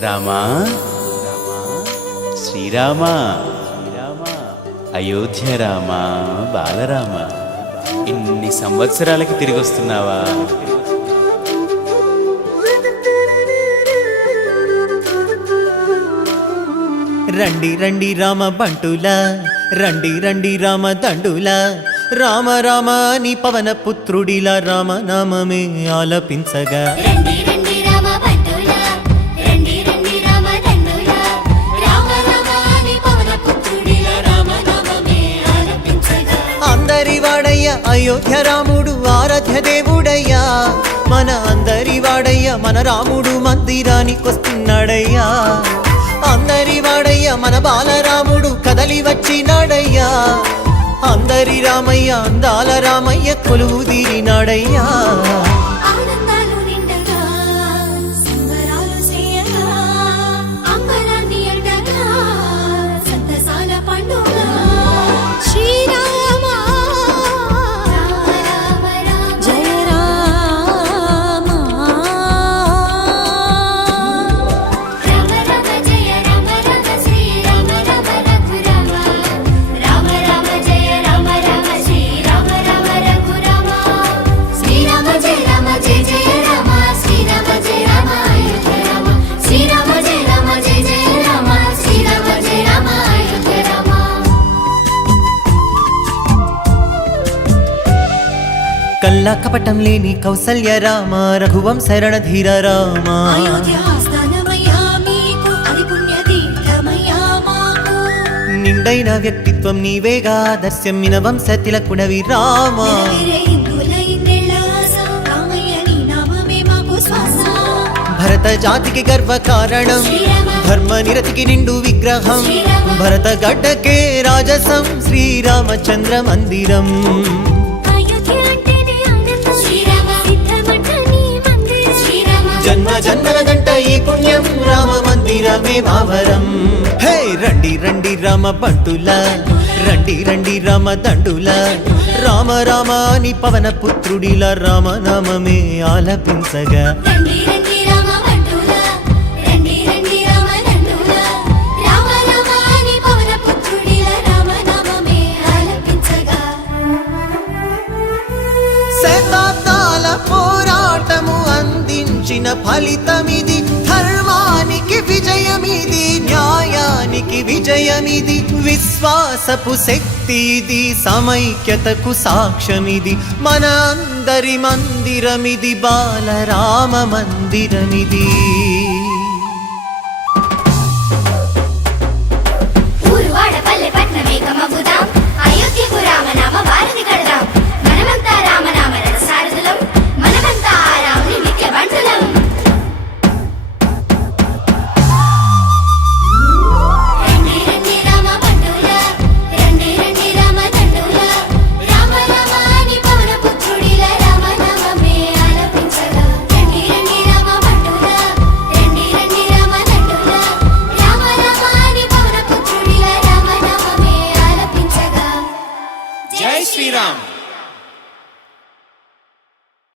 రామా శ్రీరామా అయోధ్య రామా బాలరామ, ఇన్ని సంవత్సరాలకి తిరిగి వస్తున్నావా? రండి రండి రామ బంటులా, రండి రండి రామ దండులా, రామ రామ నీ పవన పుత్రుడిలా రామనామమే ఆలపించగా. రండి రండి రామ బంటులా, రండి రండి రామ దండులా, రామ రామ నీ పవన పుత్రుడిలా రామనామమే ఆలపించగా. అందరి వాడయ్య అయోధ్య రాముడు ఆరాధ్య దేవుడయ్యా, మన అందరి వాడయ్య మన రాముడు మందిరానికొస్తున్నాడయ్యా. అందరి వాడయ్య మన బాలరాముడు కదలి వచ్చినాడయ్యా, అందరి రామయ్య అందాల రామయ్య కొలువు తీరినాడయ్యా. ఆనందాలు నిండగా సంబరాలు చేయగా, అంబరాన్ని అండగా సంతసాల పండుగ. శ్రీరామ రామ రామ జయ రామ, రామ రామ జయ రామ రామ శ్రీరామ రామ రఘురామ, రామ రామ జయ రామ రామ శ్రీరామ రామ రఘురామ, శ్రీరామ జయ రామ జయ జయ రామ, శ్రీరామ జయ రామ అయోధ్య రామ, శ్రీరామ జయ రామ జయ జయ రామ, శ్రీరామ జయ రామ అయోధ్య రామ. కల్లా కపటం లేని కౌసల్య రామ, రఘువంశ రణధీర రామ. అయోధ్య ఆస్థానమయ్యా మీకు, అది పుణ్య తీర్థమయ్యా మాకు. నిండైన వ్యక్తిత్వం నీవేగా, దర్శమ్మిన వంశ తిలకుడవి రామ. నెరవేరే హిందువుల ఇన్నేళ్ల ఆశ, రామయ్య నీ నామమే మాకు శ్వాస. భరత జాతికి గర్వ కారణం, శ్రీరామ ధర్మ నిరతికి నిండు విగ్రహం, భరత గడ్డకే రాజసం శ్రీరామచంద్ర మందిరం. అయోధ్య అంటేనే ఆనందం, శ్రీరామ సిద్ధమంట నీ మందిరం. శ్రీరామ జన్మ జన్మల గంట ఈ పుణ్యం, రామ మందిరమే మావరం. హే రండి రండి రామ బంటులా, రండి రండి రామ దండులా, రామ రామ నీ పవన పుత్రుడిలా రామనామమే ఆలపించగా. రండి రండి రామ బంటులా, రండి రండి రామ దండులా, రామ రామ నీ పవన పుత్రుడిలా రామనామమే ఆలపించగా. శతాబ్దాల పోరాటము అందించిన ఫలితమిది, ధర్మానికి విజయమిది, న్యాయానికి విజయమిది, విశ్వాసపు శక్తి ఇది, సమైక్యతకు సాక్ష్యమిది, మన అందరి మందిరమిది, బాలరామ మందిరమిది.